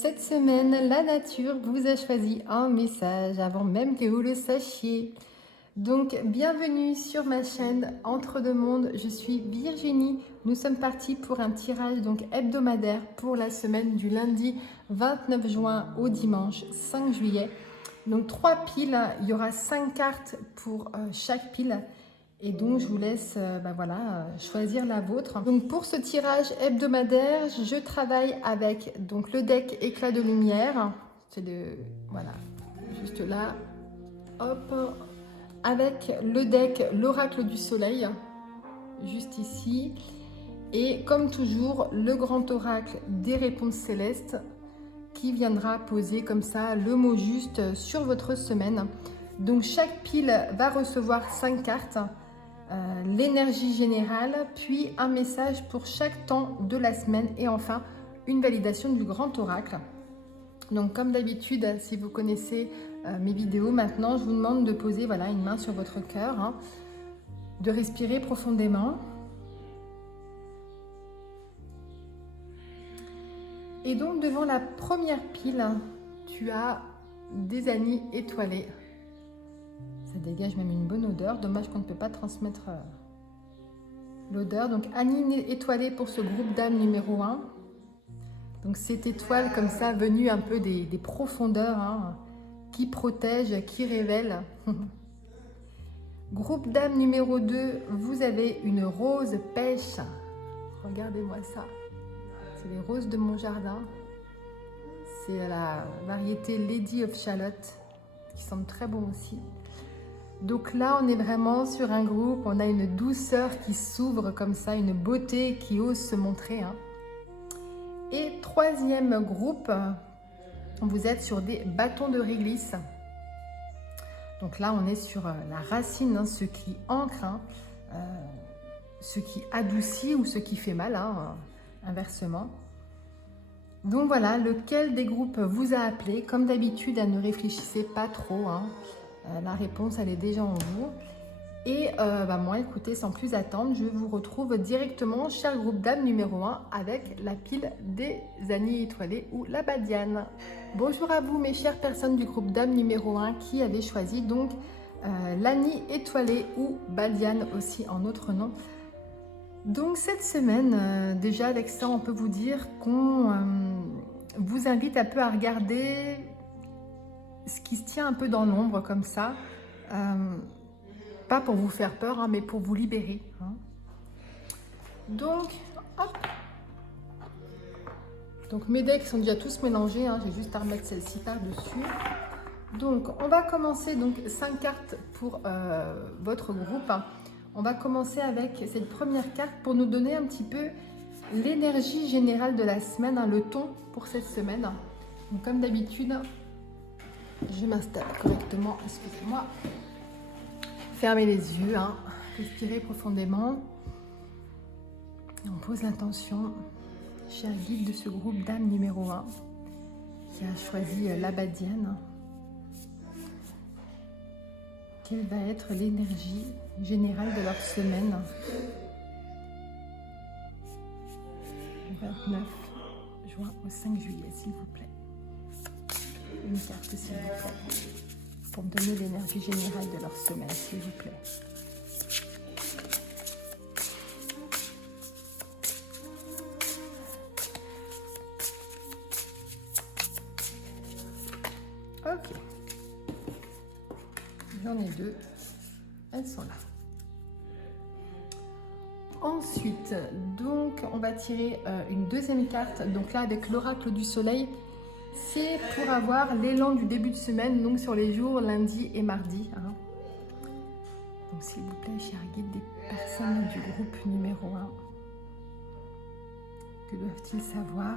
Cette semaine, la nature vous a choisi un message avant même que vous le sachiez. Donc, bienvenue sur ma chaîne Entre deux mondes. Je suis Virginie. Nous sommes partis pour un tirage donc hebdomadaire pour la semaine du lundi 29 juin au dimanche 5 juillet. Donc, 3 piles. Il y aura 5 cartes pour chaque pile. Et donc, je vous laisse choisir la vôtre. Donc, pour ce tirage hebdomadaire, je travaille avec donc, le deck Éclat de lumière. C'est voilà, juste là. Hop. Avec le deck l'Oracle du Soleil, juste ici. Et comme toujours, le grand oracle des réponses célestes qui viendra poser comme ça le mot juste sur votre semaine. Donc, chaque pile va recevoir 5 cartes. L'énergie générale, puis un message pour chaque temps de la semaine et enfin une validation du grand oracle. Donc comme d'habitude, si vous connaissez mes vidéos maintenant, je vous demande de poser voilà, une main sur votre cœur, de respirer profondément. Et donc devant la première pile, tu as des anis étoilés. Ça dégage même une bonne odeur. Dommage qu'on ne peut pas transmettre l'odeur. Donc, Anis étoilé pour ce groupe d'âmes numéro 1. Donc, cette étoile comme ça, venue un peu des profondeurs, qui protège, qui révèle. Groupe d'âmes numéro 2, vous avez une rose pêche. Regardez-moi ça. C'est les roses de mon jardin. C'est la variété Lady of Shalott, qui semble très bon aussi. Donc là, on est vraiment sur un groupe, on a une douceur qui s'ouvre comme ça, une beauté qui ose se montrer. Et troisième groupe, vous êtes sur des bâtons de réglisse. Donc là, on est sur la racine, ce qui ancre, ce qui adoucit ou ce qui fait mal, inversement. Donc voilà, lequel des groupes vous a appelé? Comme d'habitude, ne réfléchissez pas trop. La réponse, elle est déjà en vous. Et moi, écoutez, sans plus attendre, je vous retrouve directement, cher groupe d'âmes numéro 1, avec la pile des anis étoilés ou la badiane. Bonjour à vous, mes chères personnes du groupe d'âmes numéro 1 qui avez choisi donc l'ani étoilé ou badiane aussi en autre nom. Donc cette semaine, déjà avec ça, on peut vous dire qu'on vous invite un peu à regarder ce qui se tient un peu dans l'ombre comme ça, pas pour vous faire peur, mais pour vous libérer. Donc, hop. Donc mes decks sont déjà tous mélangés, j'ai juste à remettre celle-ci par-dessus. Donc on va commencer, donc 5 cartes pour votre groupe. On va commencer avec cette première carte pour nous donner un petit peu l'énergie générale de la semaine, le ton pour cette semaine. Donc comme d'habitude, je m'installe correctement, excusez-moi. Fermez les yeux, respirez profondément. Et on pose l'intention, cher guide de ce groupe d'âmes numéro 1, qui a choisi la badiane. Quelle va être l'énergie générale de leur semaine? Du 29 juin au 5 juillet, s'il vous plaît. Une carte, s'il vous plaît, pour me donner l'énergie générale de leur semaine, s'il vous plaît. Ok. J'en ai 2. Elles sont là. Ensuite, donc, on va tirer une deuxième carte. Donc là, avec l'oracle du soleil, c'est pour avoir l'élan du début de semaine, donc sur les jours lundi et mardi. Donc s'il vous plaît, cher guide des personnes du groupe numéro 1, que doivent-ils savoir?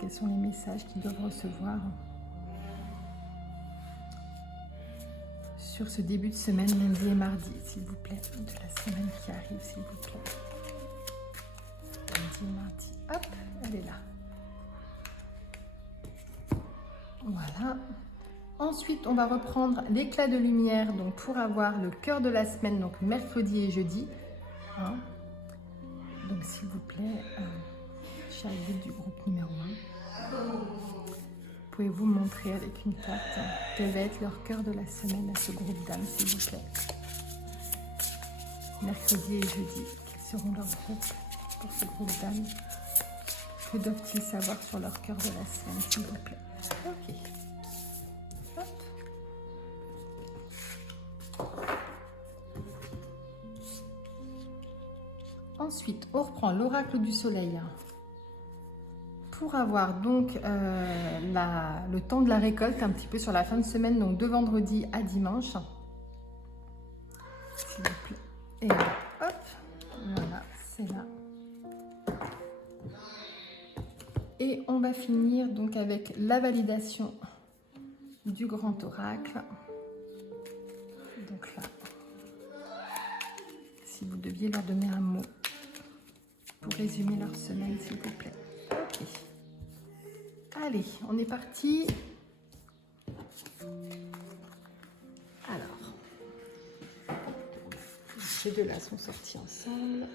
Quels sont les messages qu'ils doivent recevoir sur ce début de semaine, lundi et mardi, s'il vous plaît, de la semaine qui arrive, s'il vous plaît. Lundi et mardi, hop, elle est là. Voilà. Ensuite, on va reprendre l'éclat de lumière donc pour avoir le cœur de la semaine, donc mercredi et jeudi. Donc, s'il vous plaît, cher guide du groupe numéro 1. pouvez vous montrer avec une carte quel va être leur cœur de la semaine à ce groupe d'âmes, s'il vous plaît. Mercredi et jeudi, quels seront leurs groupes pour ce groupe d'âmes? Que doivent-ils savoir sur leur cœur de la semaine, s'il vous plaît? Ok. Hop. Ensuite, on reprend l'oracle du soleil. Pour avoir donc le temps de la récolte un petit peu sur la fin de semaine, donc de vendredi à dimanche. S'il vous plaît. Et là, hop, voilà, c'est là. Et on va finir donc avec la validation du grand oracle. Donc là, si vous deviez leur donner un mot pour résumer leur semaine, s'il vous plaît. Ok. Allez, on est parti. Alors, ces deux-là sont sortis ensemble.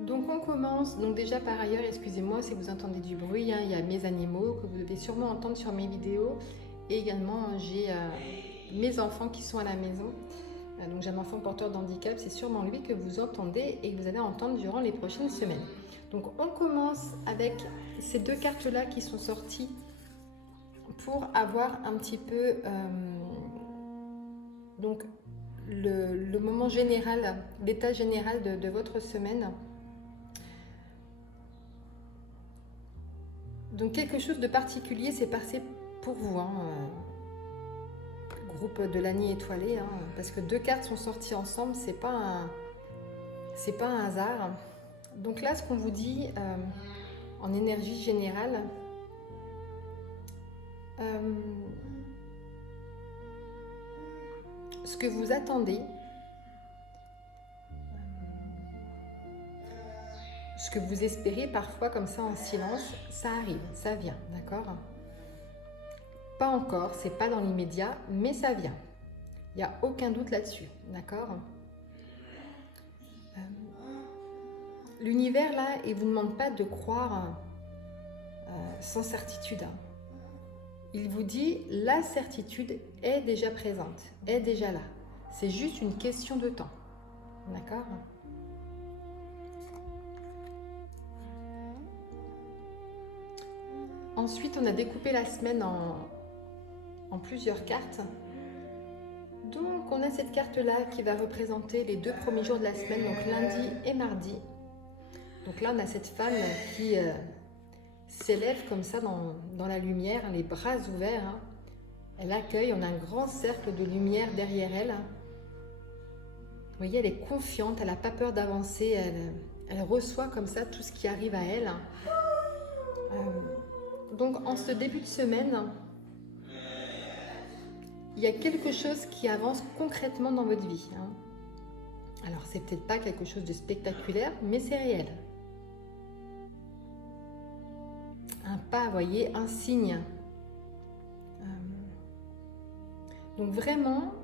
Donc on commence, donc déjà par ailleurs, excusez-moi si vous entendez du bruit, hein, il y a mes animaux que vous devez sûrement entendre sur mes vidéos et également j'ai mes enfants qui sont à la maison. Donc j'ai un enfant porteur d'handicap, c'est sûrement lui que vous entendez et que vous allez entendre durant les prochaines semaines. Donc on commence avec ces deux cartes-là qui sont sorties pour avoir un petit peu donc le moment général, l'état général de votre semaine. Donc quelque chose de particulier s'est passé pour vous, hein, groupe de l'année étoilée, hein, parce que deux cartes sont sorties ensemble, c'est pas un hasard. Donc là, ce qu'on vous dit en énergie générale, ce que vous attendez, ce que vous espérez parfois comme ça en silence, ça arrive, ça vient, d'accord? Pas encore, c'est pas dans l'immédiat, mais ça vient. Il n'y a aucun doute là-dessus, d'accord? L'univers là, il ne vous demande pas de croire sans certitude. Il vous dit, la certitude est déjà présente, est déjà là. C'est juste une question de temps, d'accord? Ensuite, on a découpé la semaine en plusieurs cartes. Donc, on a cette carte-là qui va représenter les deux premiers jours de la semaine, donc lundi et mardi. Donc là, on a cette femme qui s'élève comme ça dans la lumière, les bras ouverts. Hein. Elle accueille, on a un grand cercle de lumière derrière elle. Vous voyez, elle est confiante, elle n'a pas peur d'avancer, elle reçoit comme ça tout ce qui arrive à elle. Donc, en ce début de semaine, il y a quelque chose qui avance concrètement dans votre vie. Hein. Alors, c'est peut-être pas quelque chose de spectaculaire, mais c'est réel. Un pas, vous voyez, un signe. Donc, vraiment,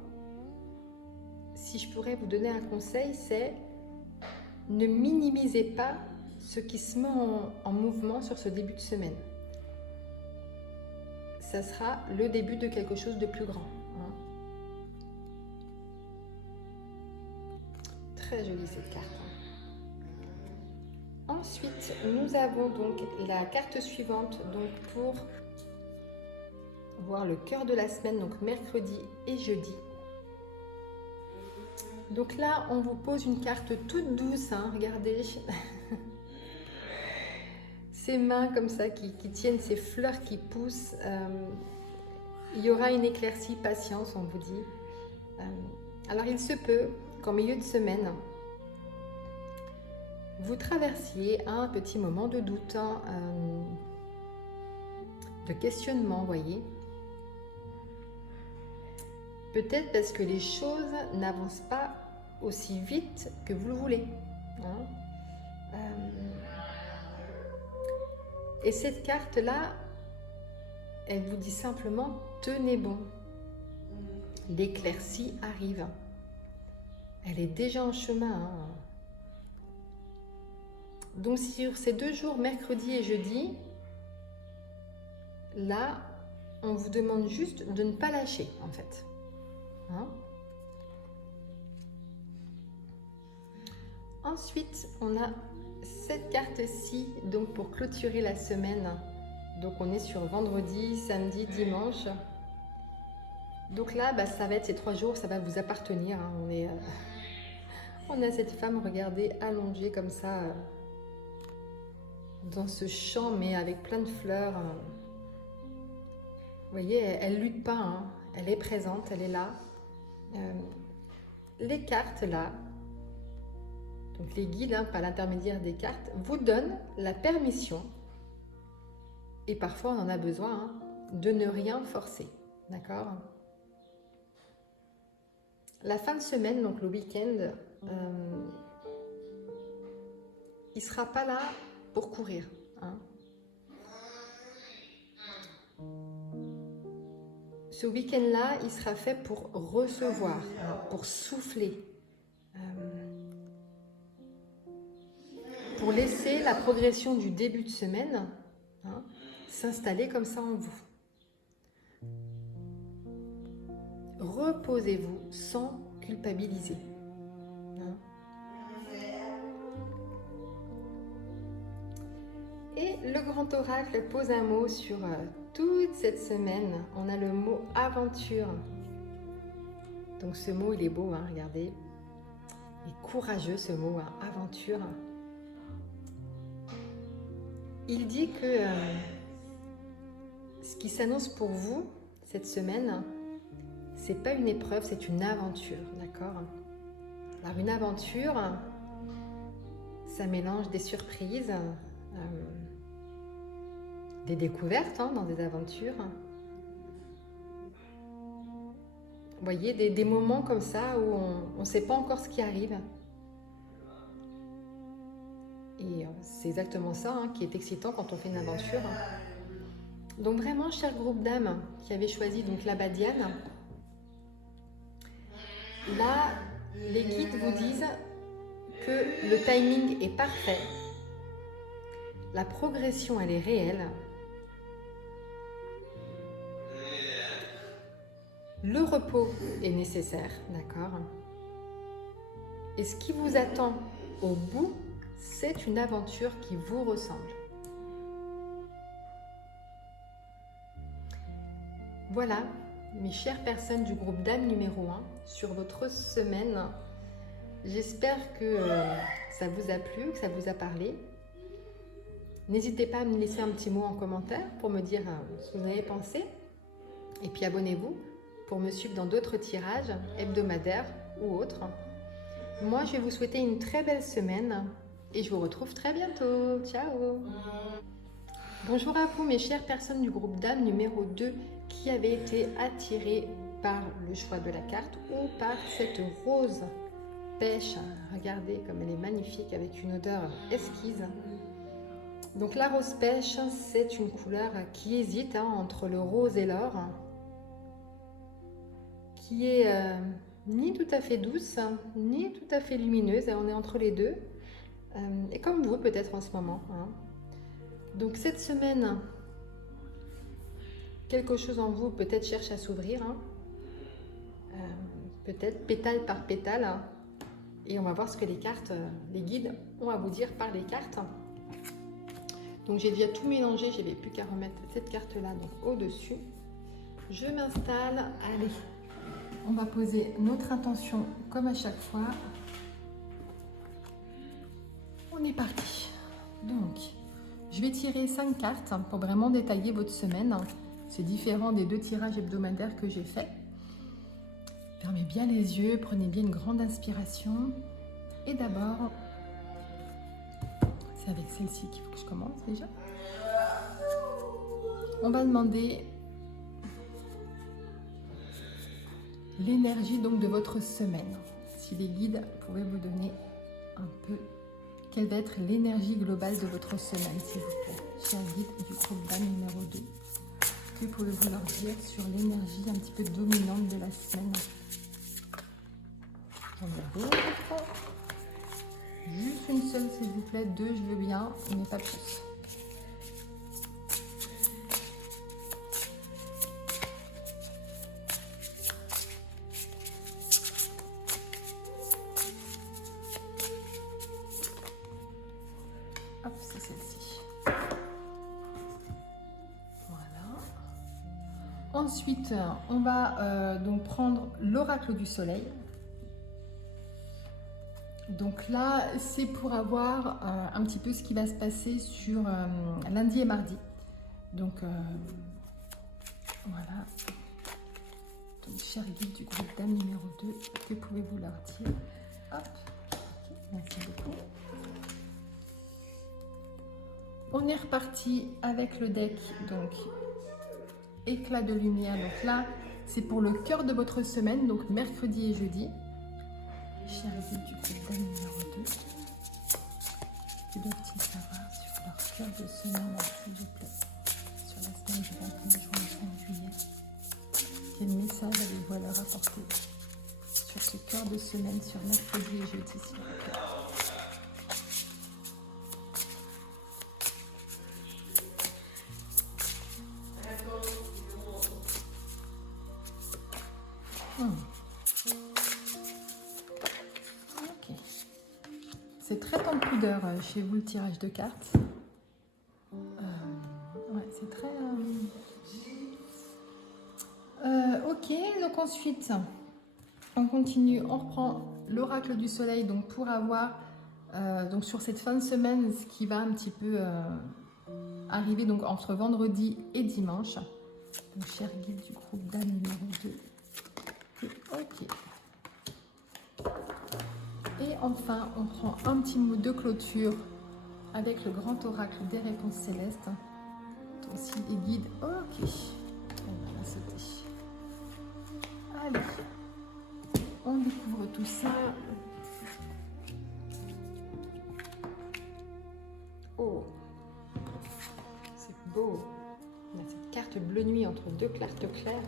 si je pourrais vous donner un conseil, c'est ne minimisez pas ce qui se met en mouvement sur ce début de semaine. Ça sera le début de quelque chose de plus grand. Hein. Très jolie cette carte. Ensuite, nous avons donc la carte suivante donc pour voir le cœur de la semaine, donc mercredi et jeudi. Donc là, on vous pose une carte toute douce, hein, regardez. Ces mains comme ça qui tiennent ces fleurs qui poussent. Il y aura une éclaircie, patience, on vous dit. Alors il se peut qu'en milieu de semaine, vous traversiez un petit moment de doute, de questionnement, voyez. Peut-être parce que les choses n'avancent pas aussi vite que vous le voulez. Et cette carte-là, elle vous dit simplement « tenez bon ». L'éclaircie arrive. Elle est déjà en chemin. Donc sur ces 2 jours, mercredi et jeudi, là, on vous demande juste de ne pas lâcher, en fait. Ensuite, on a cette carte-ci, donc pour clôturer la semaine. Donc on est sur vendredi, samedi, dimanche. Donc là, ça va être ces 3 jours, ça va vous appartenir. On a cette femme, regardez, allongée comme ça, dans ce champ, mais avec plein de fleurs. Vous voyez, elle lutte pas, elle est présente, elle est là. Les cartes là, donc les guides, par l'intermédiaire des cartes, vous donnent la permission, et parfois on en a besoin, de ne rien forcer, d'accord? La fin de semaine, donc le week-end, il ne sera pas là pour courir. Ce week-end-là, il sera fait pour recevoir, pour souffler, pour laisser la progression du début de semaine s'installer comme ça en vous. Reposez-vous sans culpabiliser. Et le grand oracle pose un mot sur toute cette semaine. On a le mot aventure. Donc ce mot, il est beau, regardez. Il est courageux ce mot, aventure. Il dit que ce qui s'annonce pour vous cette semaine, c'est pas une épreuve, c'est une aventure, d'accord? Alors une aventure, ça mélange des surprises, des découvertes dans des aventures. Vous voyez, des moments comme ça où on ne sait pas encore ce qui arrive. Et c'est exactement ça qui est excitant quand on fait une aventure. Donc vraiment, cher groupe d'âmes qui avait choisi donc la Badiane, là, les guides vous disent que le timing est parfait, la progression elle est réelle, le repos est nécessaire, d'accord? Et ce qui vous attend au bout, c'est une aventure qui vous ressemble. Voilà, mes chères personnes du groupe d'âme numéro 1, sur votre semaine. J'espère que ça vous a plu, que ça vous a parlé. N'hésitez pas à me laisser un petit mot en commentaire pour me dire ce que vous en avez pensé. Et puis abonnez-vous pour me suivre dans d'autres tirages hebdomadaires ou autres. Moi, je vais vous souhaiter une très belle semaine et je vous retrouve très bientôt. Ciao! Bonjour à vous, mes chères personnes du groupe d'âme numéro 2 qui avaient été attirées par le choix de la carte ou par cette rose pêche. Regardez comme elle est magnifique avec une odeur exquise. Donc la rose pêche, c'est une couleur qui hésite entre le rose et l'or, qui est ni tout à fait douce, ni tout à fait lumineuse, on est entre les deux, et comme vous peut-être en ce moment. Donc cette semaine, quelque chose en vous peut-être cherche à s'ouvrir, peut-être pétale par pétale, et on va voir ce que les cartes, les guides ont à vous dire par les cartes. Donc j'ai déjà tout mélangé, j'avais plus qu'à remettre cette carte-là au-dessus. Je m'installe, allez, on va poser notre intention comme à chaque fois. On est parti. Donc, je vais tirer 5 cartes pour vraiment détailler votre semaine. C'est différent des 2 tirages hebdomadaires que j'ai fait. Fermez bien les yeux, prenez bien une grande inspiration. Et d'abord, C'est avec celle-ci qu'il faut que je commence déjà. On va demander l'énergie donc de votre semaine. Si les guides pouvaient vous donner un peu quelle va être l'énergie globale de votre semaine, s'il vous plaît. Cher guide du groupe d'âme numéro 2, que pouvez-vous leur dire sur l'énergie un petit peu dominante de la semaine? J'en ai d'autres. Juste une seule, s'il vous plaît. 2, je veux bien, mais pas plus. Hop, c'est celle-ci. Voilà. Ensuite, on va donc prendre l'oracle du soleil. Donc là, c'est pour avoir un petit peu ce qui va se passer sur lundi et mardi. Donc voilà. Donc, cher guide du groupe d'âme numéro 2, que pouvez-vous leur dire? Hop, okay, merci beaucoup. On est reparti avec le deck, donc éclat de lumière. Donc là, c'est pour le cœur de votre semaine, donc mercredi et jeudi. Cher guide du groupe d'âme numéro 2, que doivent-ils savoir sur leur cœur de semaine, s'il vous plaît, sur la semaine du 21 juin au 5 juillet? Quel message avez-vous à leur apporter sur ce cœur de semaine sur mercredi et jeudi, s'il vous plaît? Ok. C'est très temps de pudeur chez vous, le tirage de cartes. Ouais, c'est très... ok, donc ensuite, on continue, on reprend l'oracle du soleil donc pour avoir donc sur cette fin de semaine ce qui va un petit peu arriver donc entre vendredi et dimanche. Donc cher guide du groupe d'âme numéro 2. Ok. Et enfin, on prend un petit mot de clôture avec le grand oracle des réponses célestes. Donc si les guides, ok. On va sauter. Allez, on découvre tout ça. Oh, c'est beau. On a cette carte bleu nuit entre deux cartes claires.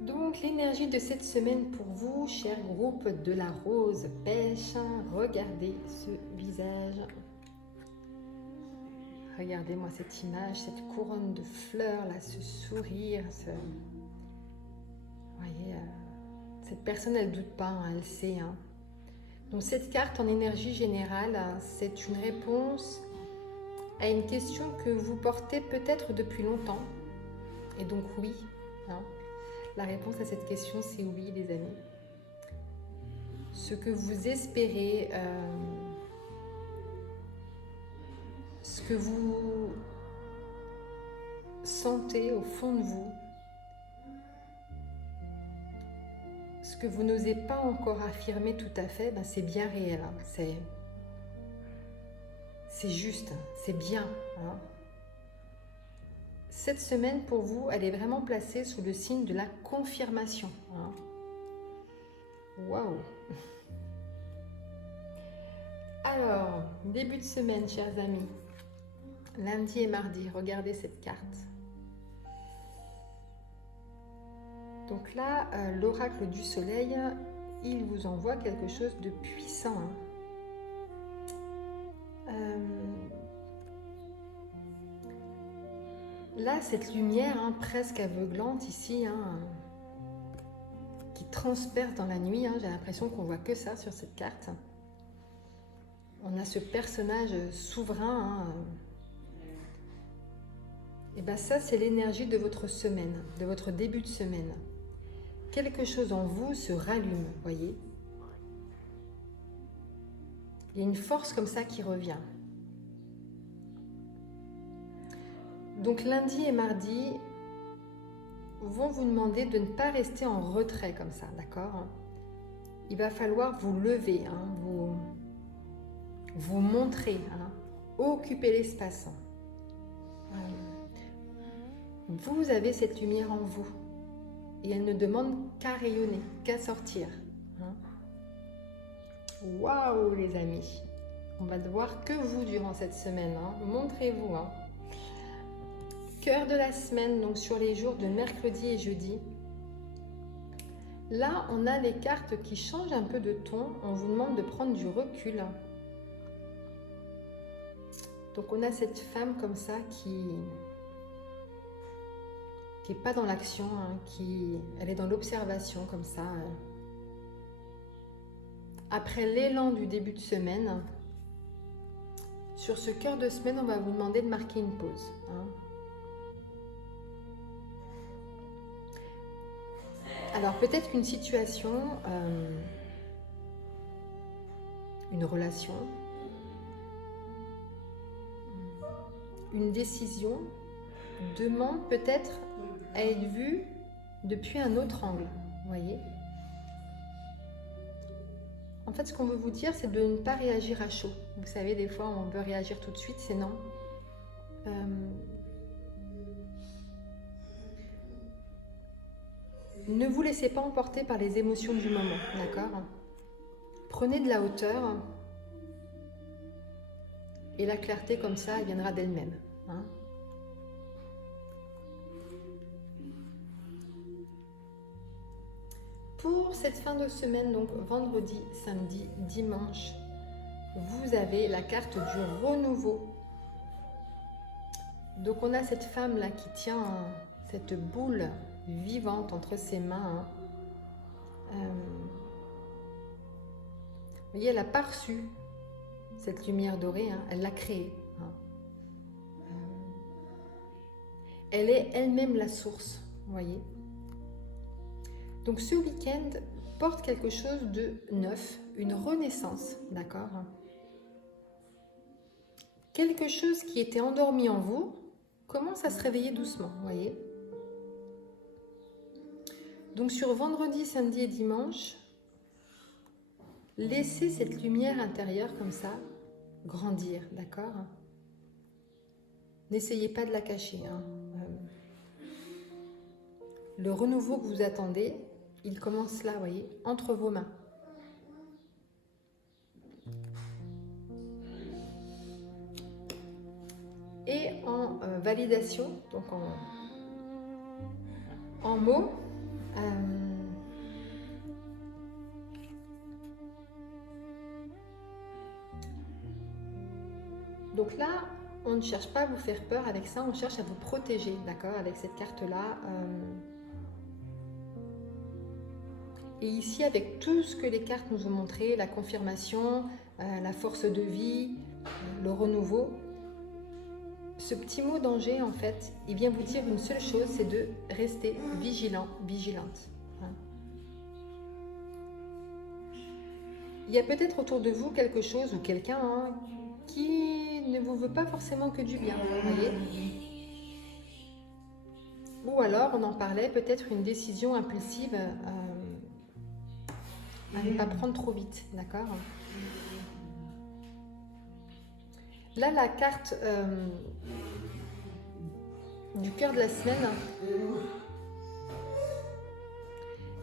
Donc l'énergie de cette semaine pour vous, cher groupe de la rose pêche, regardez ce visage. Regardez-moi cette image, cette couronne de fleurs, là, ce sourire. Vous voyez, cette personne, elle ne doute pas, hein, elle sait. Hein. Donc cette carte en énergie générale, c'est une réponse à une question que vous portez peut-être depuis longtemps. Et donc oui, hein. La réponse à cette question, c'est oui, les amis. Ce que vous espérez, ce que vous sentez au fond de vous, ce que vous n'osez pas encore affirmer tout à fait, ben c'est bien réel. Hein. C'est juste, c'est bien. Hein. Cette semaine, pour vous, elle est vraiment placée sous le signe de la confirmation. Hein. Waouh! Alors, début de semaine, chers amis. Lundi et mardi, regardez cette carte. Donc là, l'oracle du soleil, il vous envoie quelque chose de puissant. Hein. Là, cette lumière hein, presque aveuglante ici, hein, qui transperce dans la nuit, hein, j'ai l'impression qu'on voit que ça sur cette carte. On a ce personnage souverain. Hein, et bien ça, c'est l'énergie de votre semaine, de votre début de semaine. Quelque chose en vous se rallume, voyez. Il y a une force comme ça qui revient. Donc lundi et mardi vont vous demander de ne pas rester en retrait comme ça, d'accord? Il va falloir vous lever, hein, vous montrer, hein, occuper l'espace. Vous avez cette lumière en vous et elle ne demande qu'à rayonner, qu'à sortir. Hein. Waouh les amis, on va ne voir que vous durant cette semaine, hein. Montrez-vous. Hein. Cœur de la semaine, donc sur les jours de mercredi et jeudi. Là, on a les cartes qui changent un peu de ton. On vous demande de prendre du recul. Donc, on a cette femme comme ça qui n'est pas dans l'action, hein, elle est dans l'observation comme ça. Après l'élan du début de semaine, sur ce cœur de semaine, on va vous demander de marquer une pause. Hein. Alors peut-être qu'une situation, une relation, une décision demande peut-être à être vue depuis un autre angle, vous voyez. En fait, ce qu'on veut vous dire, c'est de ne pas réagir à chaud. Vous savez, des fois, on veut réagir tout de suite, c'est non. Ne vous laissez pas emporter par les émotions du moment, d'accord? Prenez de la hauteur et la clarté comme ça, elle viendra d'elle-même. Hein? Pour cette fin de semaine, donc vendredi, samedi, dimanche, vous avez la carte du renouveau. Donc on a cette femme là qui tient cette boule vivante entre ses mains. Vous voyez, elle n'a pas reçu cette lumière dorée, hein, elle l'a créée. Hein. Elle est elle-même la source, vous voyez. Donc ce week-end porte quelque chose de neuf, une renaissance, d'accord? Quelque chose qui était endormi en vous commence à se réveiller doucement, vous voyez. Donc sur vendredi, samedi et dimanche, laissez cette lumière intérieure comme ça grandir, d'accord? N'essayez pas de la cacher. Hein. Le renouveau que vous attendez, il commence là, vous voyez, entre vos mains. Et en validation, donc en mots, donc là, on ne cherche pas à vous faire peur avec ça, on cherche à vous protéger, d'accord, avec cette carte-là. Et ici, avec tout ce que les cartes nous ont montré, la confirmation, la force de vie, le renouveau, ce petit mot danger, en fait, il vient vous dire une seule chose, c'est de rester vigilant, vigilante. Il y a peut-être autour de vous quelque chose ou quelqu'un qui ne vous veut pas forcément que du bien, vous voyez. Ou alors, on en parlait, peut-être une décision impulsive à ne pas prendre trop vite, d'accord? Là, la carte du cœur de la semaine,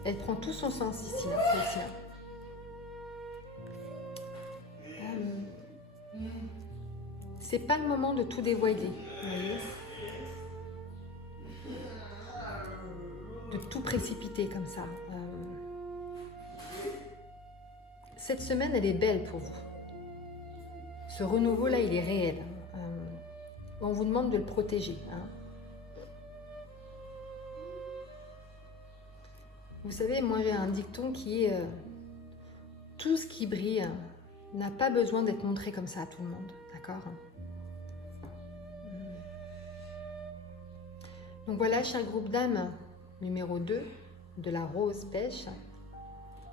elle prend tout son sens ici, hein, celle-ci. C'est pas le moment de tout dévoiler, vous voyez, de tout précipiter comme ça. Cette semaine, elle est belle pour vous. Ce renouveau-là, il est réel. On vous demande de le protéger. Hein. Vous savez, moi j'ai un dicton qui est tout ce qui brille n'a pas besoin d'être montré comme ça à tout le monde. D'accord? Donc voilà, cher groupe d'âmes numéro 2 de la rose pêche.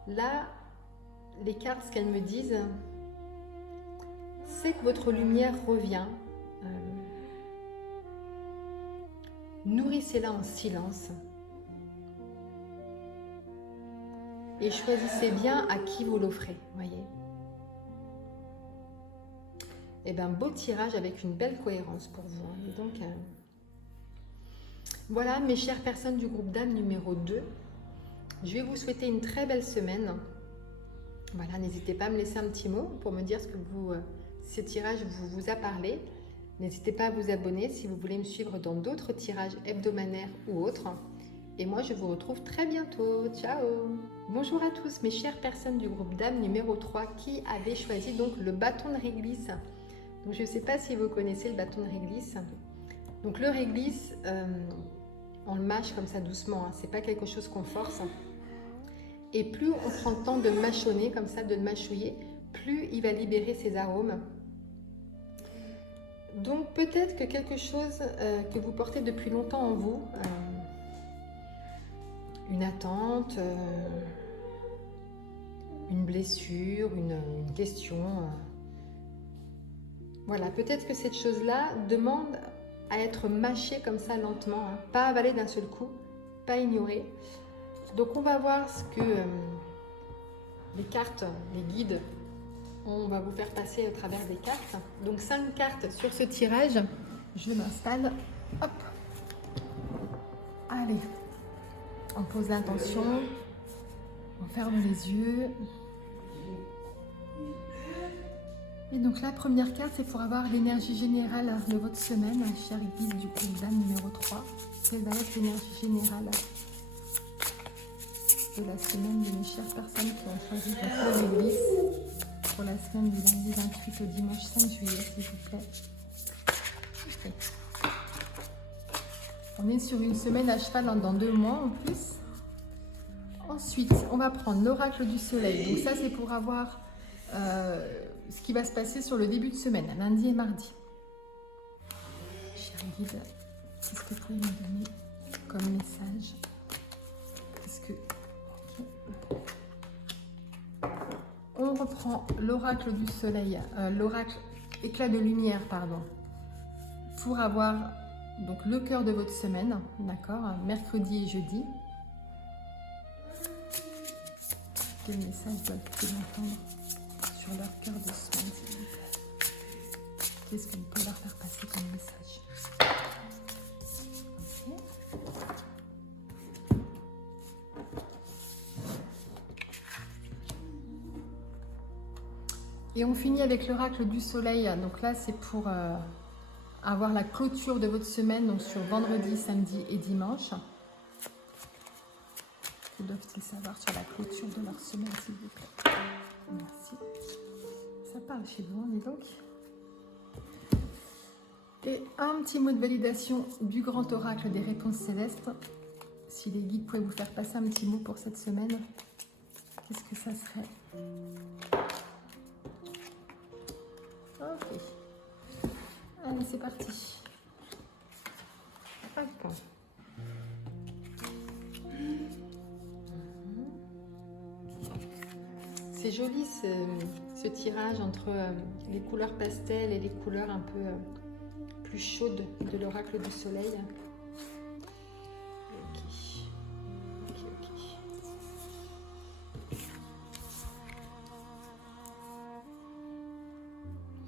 Là, les cartes, ce qu'elles me disent, sentez que votre lumière revient. Nourrissez-la en silence. Et choisissez bien à qui vous l'offrez, voyez. Et bien, beau tirage avec une belle cohérence pour vous. Et donc, voilà, mes chères personnes du groupe d'âme numéro 2. Je vais vous souhaiter une très belle semaine. Voilà, n'hésitez pas à me laisser un petit mot pour me dire ce que ce tirage vous a parlé. N'hésitez pas à vous abonner si vous voulez me suivre dans d'autres tirages hebdomadaires ou autres. Et moi, je vous retrouve très bientôt. Ciao! Bonjour à tous, mes chères personnes du groupe d'âme numéro 3 qui avaient choisi donc le bâton de réglisse. Donc, je ne sais pas si vous connaissez le bâton de réglisse. Donc, le réglisse, on le mâche comme ça doucement. Hein. Ce n'est pas quelque chose qu'on force. Et plus on prend le temps de mâchonner, comme ça, de le mâchouiller, plus il va libérer ses arômes. Donc peut-être que quelque chose que vous portez depuis longtemps en vous, une attente, une blessure, une question, voilà, peut-être que cette chose-là demande à être mâchée comme ça lentement, hein, pas avalée d'un seul coup, pas ignorée. Donc on va voir ce que les cartes, les guides, on va vous faire passer au travers des cartes. Donc 5 cartes sur ce tirage. Je m'installe. Hop. Allez. On pose l'intention. On ferme les yeux. Et donc la première carte, c'est pour avoir l'énergie générale de votre semaine, chers guides du groupe d'âme numéro 3. Quelle va être l'énergie générale de la semaine de mes chères personnes qui ont choisi votre réglisse pour la semaine du lundi 28 au dimanche 5 juillet, s'il vous plaît. Okay. On est sur une semaine à cheval dans 2 mois en plus. Ensuite, on va prendre l'oracle du soleil. Donc ça, c'est pour avoir ce qui va se passer sur le début de semaine, lundi et mardi. Chers guides, qu'est-ce que vous pouvez me donner comme message? Qu'est-ce que... On reprend l'oracle du soleil, l'oracle éclat de lumière, pardon, pour avoir donc le cœur de votre semaine, d'accord, mercredi et jeudi. Quel message doivent-ils entendre sur leur cœur de semaine, s'il vous plaît? Qu'est-ce que vous pouvez leur faire passer comme message? Okay. Et on finit avec l'oracle du soleil. Donc là, c'est pour avoir la clôture de votre semaine, donc sur vendredi, samedi et dimanche. Que doivent-ils savoir sur la clôture de leur semaine, s'il vous plaît? Merci. Ça parle chez vous, dis donc. Et un petit mot de validation du grand oracle des réponses célestes. Si les guides pouvaient vous faire passer un petit mot pour cette semaine, qu'est-ce que ça serait? Ok. Allez, c'est parti. Hop. C'est joli ce tirage entre les couleurs pastel et les couleurs un peu plus chaudes de l'oracle du soleil. Ok.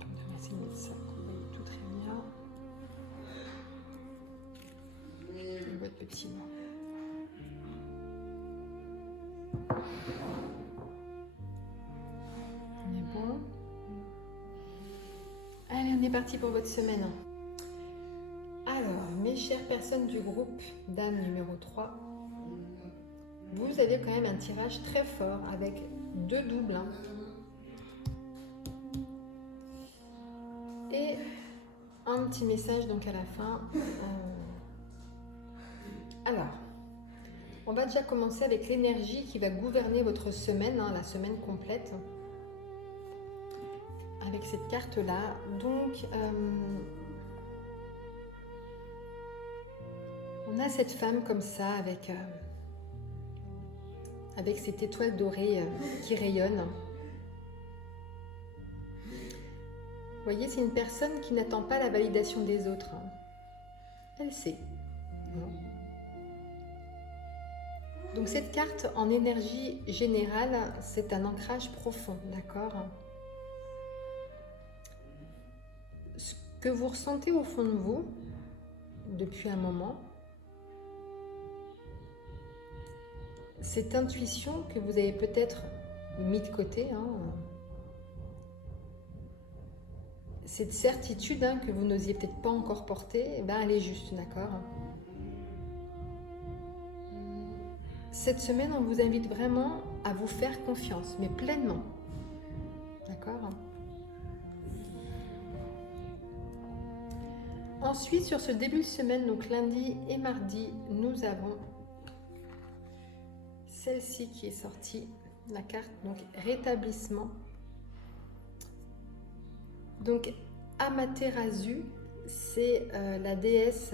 On va essayer de mettre ça, on voit tout très bien. Et votre petit mot. Allez, on est parti pour votre semaine. Alors, mes chères personnes du groupe d'âme numéro 3, vous avez quand même un tirage très fort avec 2 doubles. Hein. Et un petit message donc à la fin. Alors, on va déjà commencer avec l'énergie qui va gouverner votre semaine, hein, la semaine complète. Avec cette carte-là. Donc, on a cette femme comme ça, avec cette étoile dorée qui rayonne. voyez, c'est une personne qui n'attend pas la validation des autres. Hein. Elle sait. Donc cette carte en énergie générale, c'est un ancrage profond, d'accord? Ce que vous ressentez au fond de vous, depuis un moment, cette intuition que vous avez peut-être mis de côté, hein, cette certitude hein, que vous n'osiez peut-être pas encore porter, eh ben, elle est juste, d'accord? Cette semaine, on vous invite vraiment à vous faire confiance, mais pleinement, d'accord? Ensuite, sur ce début de semaine, donc lundi et mardi, nous avons celle-ci qui est sortie, la carte donc rétablissement. Donc Amaterasu, c'est la déesse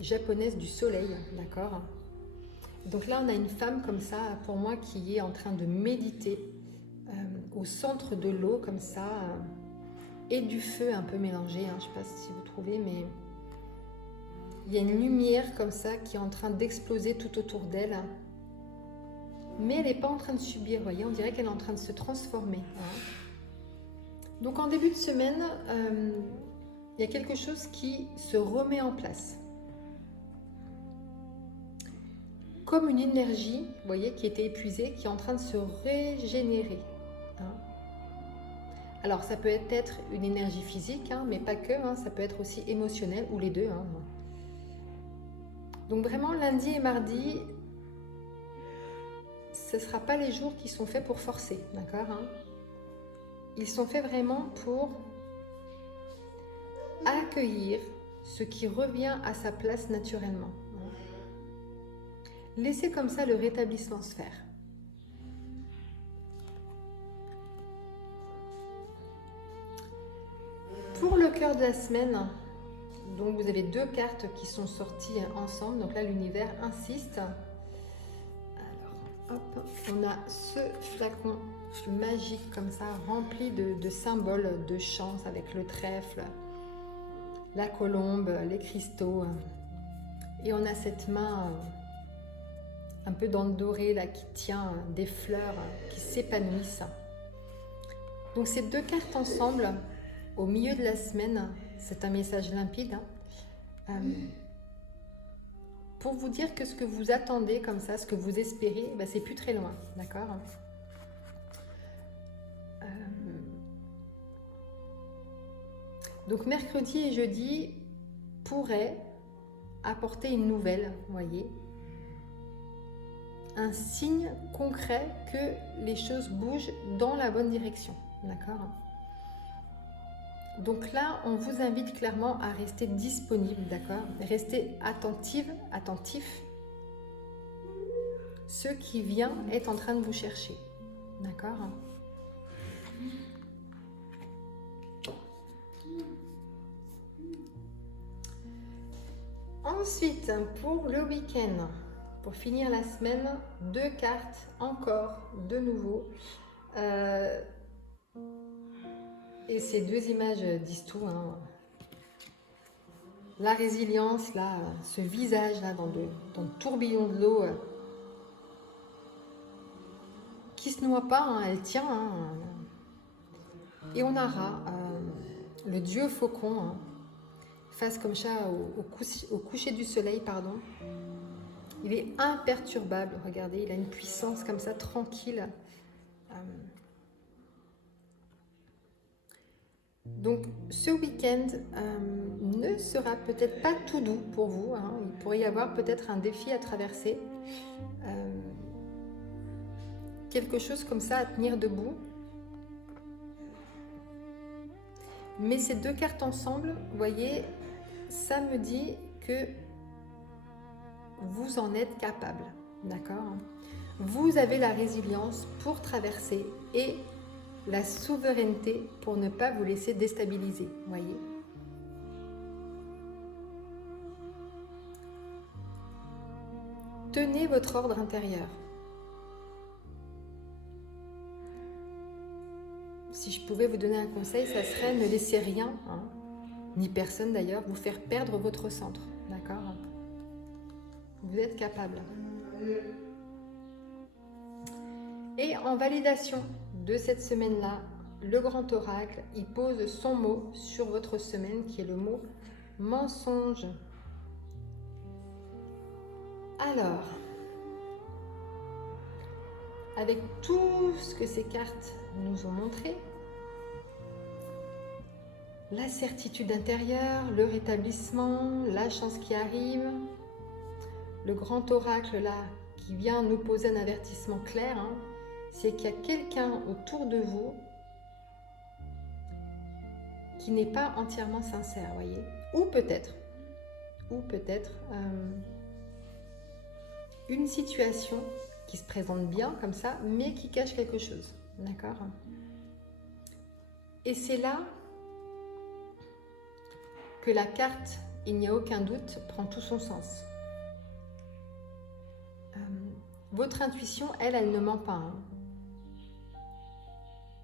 japonaise du soleil, d'accord? Donc là, on a une femme comme ça, pour moi, qui est en train de méditer au centre de l'eau, comme ça, et du feu un peu mélangé, hein, je ne sais pas si vous trouvez, mais il y a une lumière comme ça qui est en train d'exploser tout autour d'elle. Mais elle n'est pas en train de subir, vous voyez, on dirait qu'elle est en train de se transformer. Hein. Donc en début de semaine, il y a quelque chose qui se remet en place. Comme une énergie, vous voyez, qui était épuisée, qui est en train de se régénérer. Hein. Alors ça peut être une énergie physique, hein, mais pas que, hein, ça peut être aussi émotionnel, ou les deux. Hein. Donc vraiment, lundi et mardi, ce ne sera pas les jours qui sont faits pour forcer, d'accord, hein. Ils sont faits vraiment pour accueillir ce qui revient à sa place naturellement. Laissez comme ça le rétablissement se faire. Pour le cœur de la semaine, donc vous avez deux cartes qui sont sorties ensemble. Donc là, l'univers insiste. Alors, hop, on a ce flacon magique comme ça, rempli de symboles de chance avec le trèfle, la colombe, les cristaux. Et on a cette main un peu dans le doré là, qui tient des fleurs qui s'épanouissent. Donc ces deux cartes ensemble, au milieu de la semaine, c'est un message limpide. Pour vous dire que ce que vous attendez comme ça, ce que vous espérez, ben, c'est plus très loin, d'accord? Donc mercredi et jeudi pourraient apporter une nouvelle, vous voyez, un signe concret que les choses bougent dans la bonne direction, d'accord? Donc là, on vous invite clairement à rester disponible, d'accord? Restez attentif. Ce qui vient est en train de vous chercher, d'accord? Ensuite, pour le week-end, pour finir la semaine, deux cartes encore, de nouveau. Et ces deux images disent tout. Hein. La résilience, là, ce visage là, dans le tourbillon de l'eau, qui ne se noie pas, hein, elle tient. Hein. Et on aura le dieu faucon, hein, face comme ça au coucher du soleil, pardon. Il est imperturbable, regardez, il a une puissance comme ça, tranquille. Donc ce week-end ne sera peut-être pas tout doux pour vous, hein. Il pourrait y avoir peut-être un défi à traverser, quelque chose comme ça à tenir debout. Mais ces deux cartes ensemble, vous voyez, ça me dit que vous en êtes capable, d'accord? Vous avez la résilience pour traverser et la souveraineté pour ne pas vous laisser déstabiliser, voyez. Tenez votre ordre intérieur. Si je pouvais vous donner un conseil, ça serait ne laissez rien, hein, ni personne d'ailleurs, vous faire perdre votre centre. D'accord? Vous êtes capable. Et en validation de cette semaine-là, le grand oracle, il pose son mot sur votre semaine, qui est le mot mensonge. Alors, avec tout ce que ces cartes nous ont montré, la certitude intérieure, le rétablissement, la chance qui arrive, le grand oracle là qui vient nous poser un avertissement clair, hein, c'est qu'il y a quelqu'un autour de vous qui n'est pas entièrement sincère, voyez. Ou peut-être une situation qui se présente bien comme ça, mais qui cache quelque chose, d'accord? Et c'est là que la carte, il n'y a aucun doute, prend tout son sens. Votre intuition, elle ne ment pas. Hein.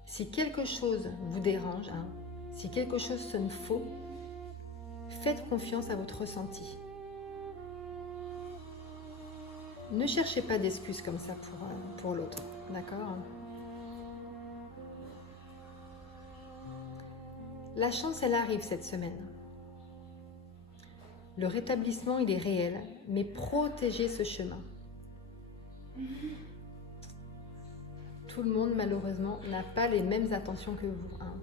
Si quelque chose vous dérange, hein, si quelque chose sonne faux, faites confiance à votre ressenti. Ne cherchez pas d'excuses comme ça pour l'autre, d'accord? La chance, elle arrive cette semaine. Le rétablissement, il est réel, mais protégez ce chemin. Tout le monde, malheureusement, n'a pas les mêmes intentions que vous. Hein.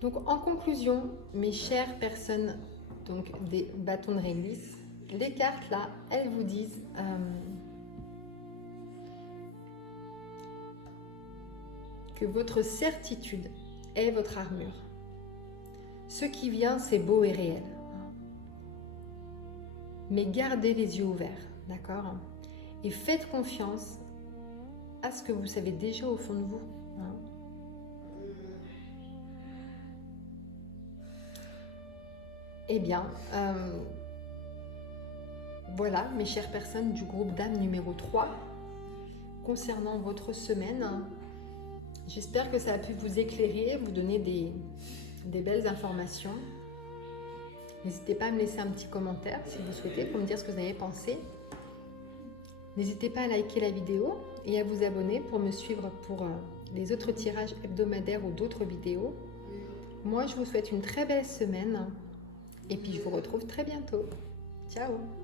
Donc, en conclusion, mes chères personnes donc, des bâtons de réglisse, les cartes, là, elles vous disent que votre certitude est votre armure. Ce qui vient, c'est beau et réel. Mais gardez les yeux ouverts, d'accord? Et faites confiance à ce que vous savez déjà au fond de vous. Hein. Eh bien, voilà, mes chères personnes du groupe d'âme numéro 3, concernant votre semaine. J'espère que ça a pu vous éclairer, vous donner des belles informations. N'hésitez pas à me laisser un petit commentaire si vous souhaitez pour me dire ce que vous avez pensé. N'hésitez pas à liker la vidéo et à vous abonner pour me suivre pour les autres tirages hebdomadaires ou d'autres vidéos. Moi, je vous souhaite une très belle semaine et puis je vous retrouve très bientôt. Ciao!